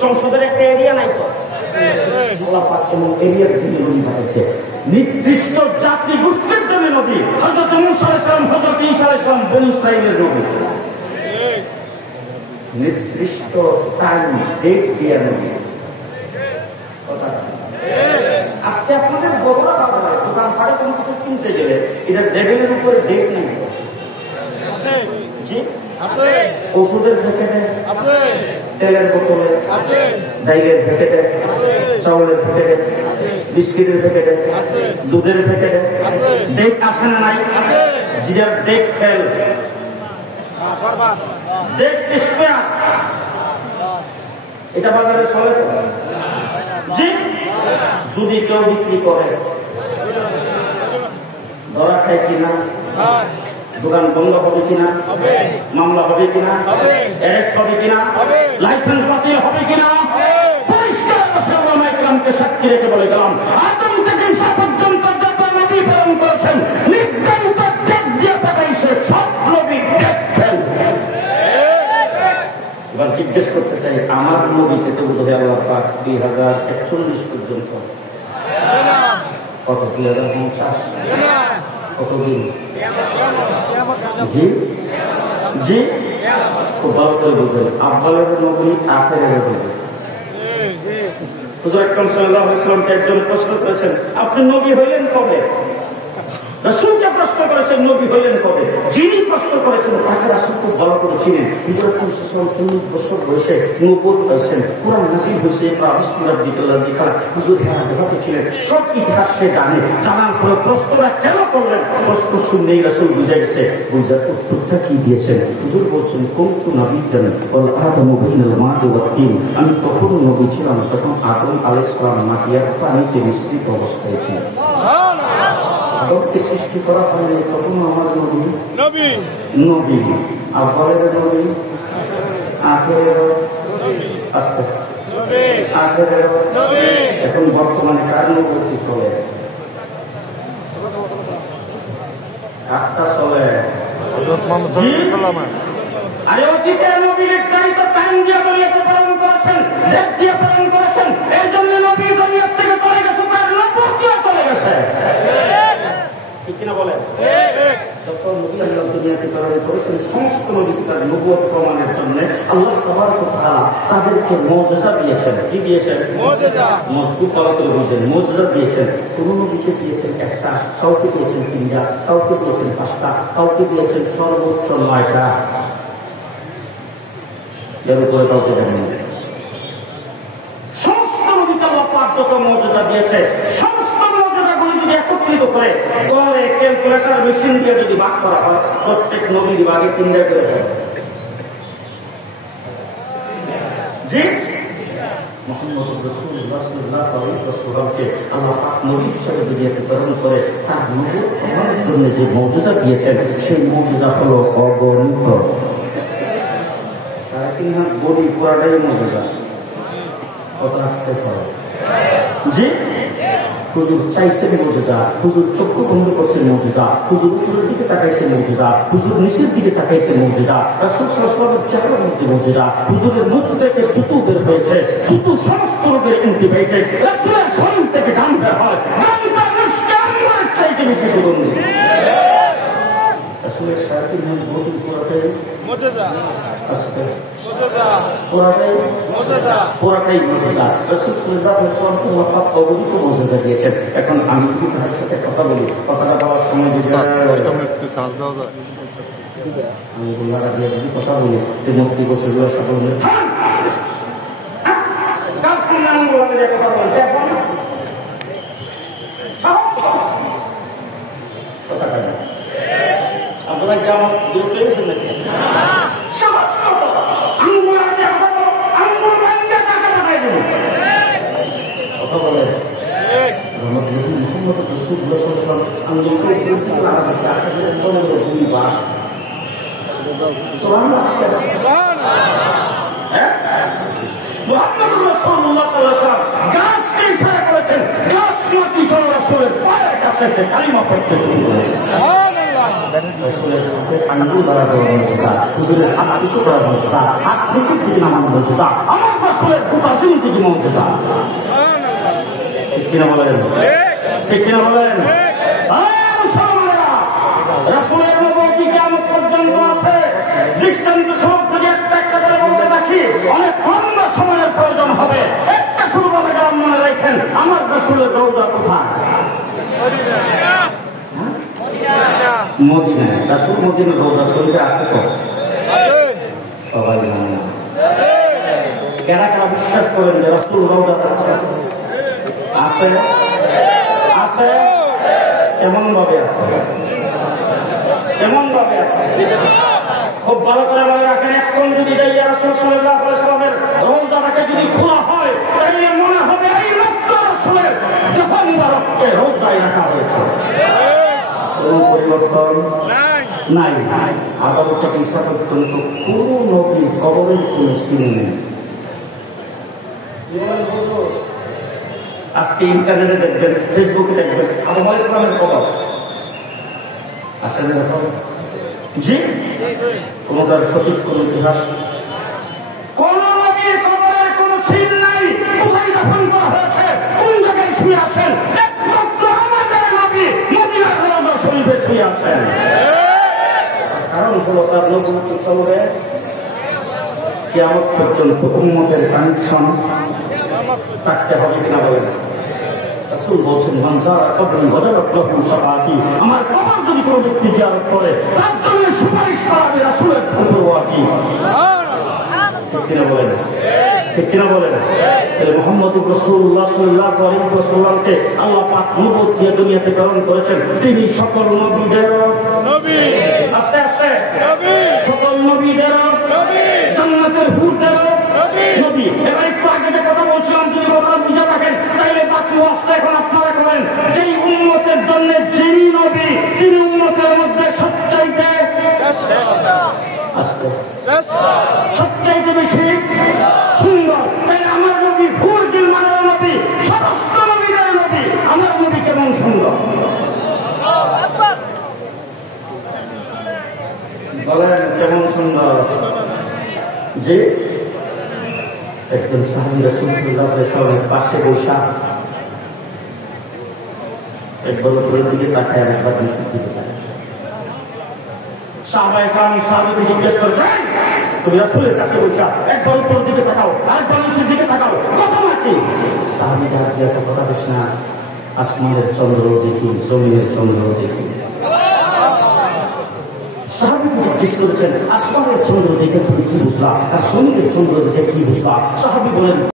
সংসদের একটা এরিয়া নাই তো। আল্লাহ পাক এমন এরিয়ার জন্য নবী পাঠিয়েছে, নির্দিষ্ট জাতি গোষ্ঠীর জন্য নবী। হযরত মূসা আলাইহিস সালাম, হযরত ঈসা আলাইহিস সালাম বনী ইসরাঈলের নবী। নির্দিষ্ট টাইম ডেট দিয়ে নবী। আজকে আপনাদের বড়রা বাবা দোকান পাড়ে কোনো কিছু কিনতে গেলে এটা লেভেলের উপরে ডেট নেই। জি আছে, ওষুধের প্যাকেটে আছে, তেলের বোতলে আছে, ডাইলের প্যাকেটে আছে, চাউলের প্যাকেটে আছে, বিস্কিটের প্যাকেটে আছে, দুধের প্যাকেটে আছে। ডেট আছে না নাই? আছে। জিরার ডেট ফেল, ডেট এক্সপায়ার, এটা বাজারে চলে তো? জি। যদি কেউ বিক্রি করে ধরা খায় কিনা, দোকান বন্ধ হবে কিনা, মামলা হবে কিনা, অ্যারেস্ট হবে কিনা, লাইসেন্স বাতিল হবে কিনা, সাক্ষী রেখে বলে গেলাম আদম থেকে ঈসা পর্যন্ত যত নবী প্রেরণ করেছেন নির্ধারিত ডেট দিয়ে পাঠাইছে, সব নবী ডেট ফেল। এবার জিজ্ঞেস করতে চাই, আমার নবীকে তো বোধহয় আল্লাহ পাক 2041 পর্যন্ত, কত 2050, কতদিন? জি জি, খুব ভালো করে বুঝবেন। আব্বালের নবী, আখেরের নবী। হুজুর আকরাম সাল্লাল্লাহু আলাইহি ওয়াসাল্লামকে একজন প্রশ্ন করেছেন, আপনি নবী হইলেন কবে? রাসূলকে প্রশ্ন করেছেন, নবী হইলেন কবে? যিনি প্রশ্ন করেছেন তাকে রাসূল খুব ভালো করে চিনেন। হুজুর আকরাম সাল্লাল্লাহু আলাইহি ওয়াসাল্লাম 40 বছর বয়সে নবুয়ত পেয়েছেন, কুরআন নাযিল হয়েছে, হুজুর হেরাতে ছিলেন, সব ইতিহাস সে জানে। জানার পরে প্রশ্নটা কেন করলেন, প্রশ্ন শুনলেই রাসূল বুঝে গেছে। বুঝার উত্তরটা কি দিয়েছেন? হুজুর বলছেন, কুনতু নাবিয়্যান ওয়াল আদমু বাইনাল মা'i ওয়াত তিন। আমি তখনও নবী ছিলাম যখন আদম আলাইহিস সালাম মাটি আর পানিতে মিশ্রিত অবস্থায় ছিলেন। আদমকে সৃষ্টি করা হয়নি তখন আমার নবী নবী, আব্বালের নবী, আখেরের আস্তে আখেরের। এখন বর্তমানে কার নবী চলে? কারটা চলে? আরে অতীতের নবী নির্ধারিত টাইম দিয়ে দুনিয়াতে পালন করেছেন, ডেট দিয়ে পালন করেছেন। এই জন্য নবী দুনিয়া থেকে চলে গেছে, তার নবুয়তও চলে গেছে। ঠিক কিনা বলেন? যত নবী আল্লাহ দুনিয়াতে প্রেরণ করেছেন সমস্ত নবীকে তার নবুয়ত প্রমাণের জন্য আল্লাহ তাবারক ওয়া তাআলা তাদেরকে মুজিজা দিয়েছেন। কি দিয়েছেন? মুজিজা। মজবুত করা করে বলছেন মুজিজা দিয়েছেন। কোন নবীকে দিয়েছেন একটা, কাউকে দিয়েছেন 3টা, কাউকে দিয়েছেন 5টা, কাউকে দিয়েছেন সর্বোচ্চ 9টা, এর উপরে কাউকে দেন না। সমস্ত নবীকে আল্লাহ পাক যত মুজিজা দিয়েছে, সমস্ত মুজিজাগুলি যদি একত্রিত করে ক্যালকুলেটর মেশিন দিয়ে যদি ভাগ করা হয়, প্রত্যেক নবীর ভাগে 3টা করেছে। জি, মুহাম্মদ রাসূলুল্লাহ সাল্লাল্লাহু আলাইহি ওয়াসাল্লামকে আল্লাহ পাক নবী হিসেবে দুনিয়াতে প্রেরণ করে তার নবুয়ত প্রমাণের জন্য যে মুজিজা দিয়েছেন, সেই মুজিজা হলো অগণিত। তারা কিনা বলি পুরাটাই মুজিজা, কত আসতে পারে। জি, হুজুর চাইছেন মুজিজা, হুজুর চক্ষু বন্ধ করছেন মুজিজা, হুজুর উপরের দিকে তাকাইছেন মুজিজা, হুজুর নিচের দিকে তাকাইছেন মুজিজা, রাসূল সাল্লাল্লাহু আলাইহি ওয়াসাল্লামের চেহারার মধ্যে মুজিজা, হুজুরের মুখ থেকে থুতু বের হয়েছে, থুতু সমস্ত রোগের অ্যান্টিবায়োটিক, রাসূলের শরীর থেকে গান বের হয়, গানটা মুস্কানের চাইতে বেশি সুগন্ধি। রাসূলের সাথে বলি পুরাটাই মুজিজা, আস্তে পুরাটাই মুজিজা। রাসূল সাল্লাল্লাহু আলাইহি ওয়াসাল্লামকে আল্লাহ পাক অগণিত মুজিজা দিয়েছেন। এখন আমি যদি তার সাথে কথা বলি, কথাটা বলার সময় যদি আমি বললাম দিয়ে যদি কথা বলি, এই মুক্তি বছরগুলোর সাথে বলে কথা বলতে কথাটা আপনারা কি আমার দূর পেয়েছেন নাকি? কথা বলে গাছকে ইশারা করেছেন, গাছ নাকি রাসূলের পায়ের কাছে কালিমা পড়তে শুরু করেছে। রাসূলের হাতে আঙ্গুল দ্বারা দেওয়া হয়েছে, হুজুরের হাত পিছু করা হয়েছে, হাত নিচের দিকে নামানো হয়েছে। আমার রাসূলের গোটা জিন্দেগি মওজুদা। ঠিক কিনা বলেন? ঠিক কিনা বলেন? রাসূলের নবুয়তি কিয়ামত পর্যন্ত আছে। দৃষ্টান্ত স্বরূপ যদি একটা একটা করে বলতে থাকি অনেক লম্বা সময়ের প্রয়োজন হবে। একটা শুরু বলে গেলাম, মনে রাখেন আমার রাসূলের রওজা কোথায়? মদিনায়। রাসূল মদিনার রওজা শরীফে আছে তো? সবাই জানে না। কারা কারা বিশ্বাস করেন যে রাসূল রওজা আছে? আছে। কেমন ভাবে আছে? কেমন ভাবে আছে? খুব ভালো করে মনে রাখেন, এখন যদি যাইয়া রাসূল সাল্লাল্লাহু আলাইহি ওয়াসাল্লামের রওজাটাকে যদি খোলা হয় তাহলে মনে হবে এই রক্ত রাসূলের জাহান মুবারককে রওজায় রাখা হয়েছে। কোনো পরিবর্তন নাই। আদালতে ঈসা পর্যন্ত কোনো নবীর কবরের কোনো চিহ্ন নেই। আজকে ইন্টারনেটে দেখবেন, ফেসবুকে দেখবেন, আবু ইসলামের কবর আসলে জি কোনটার সঠিক কোন ইতিহাস, কোন নবীর কবরের কোন চিহ্ন নাই। কোথায় দাফন করা হয়েছে, কোন জায়গায় শুয়ে আছেন, একমাত্র আমাদের নবী মদিনার রওজা শরীফে শুয়ে আছেন। কারণ হলো তার নবুয়ত চলবে কিয়ামত পর্যন্ত। উম্মতের কানেকশন থাকতে হবে কিনা বলেন? রাসূল বলছেন, মান যারা কবরি ওয়াজাবাত লাহু শাফাআতি, আমার কবর যদি কোনো ব্যক্তি জিয়ারত করে তার জন্য সুপারিশ করাবে রাসূলের ফুতুওয়াতি। ঠিক কিনা বলেন? ঠিক কিনা বলেন? মুহাম্মদুর রাসূলুল্লাহ সাল্লাল্লাহু আলাইহি ওয়াসাল্লামকে আল্লাহ পাক নবুয়ত দিয়ে দুনিয়াতে প্রেরণ করেছেন। তিনি সকল নবীদের নবী। আস্তে আস্তে নবী। সকল নবীদের নবী। জান্নাতের হুরদের নবী। এবার একটু আগে যে কথা বলছিলাম, যদি কথাটা বুঝে থাকেন তাইলে বাকি ওয়াজটা এখন আপনারা করেন। যেই উম্মতের জন্য যিনি নবী, তিনি উম্মতের মধ্যে সবচাইতে সবচাইতে বেশি সুন্দর। তাই আমার নবী হুর গিলমানের নবী, সমস্ত নবীদের নবী। আমার নবী কেমন সুন্দর বলেন? কেমন সুন্দর যে একজন সাহাবী রাসূল সাল্লাল্লাহু আলাইহি ওয়াসাল্লামের পাশে বসা একবার উপরের দিকে তাকায় আর একবার নিচের দিকে তাকায়। সাহাবায়ে কেরাম সাহাবীকে জিজ্ঞেস করে, তুমি রাসূলের কাছে বসা, একবার উপরের দিকে তাকাও আরেকবার নিচের দিকে তাকাও, কথা নাকি? সাহাবী ডাক দিয়ে কথা বেশ না, আসমানের চন্দ্র দেখি, জমিনের চন্দ্র দেখি। সাহাবীকে জিজ্ঞেস করেছেন, আসমানের চন্দ্র দেখে তুমি কি বুঝলা আর জমিনের চন্দ্র দেখে কি বুঝলা? সাহাবী বলেন,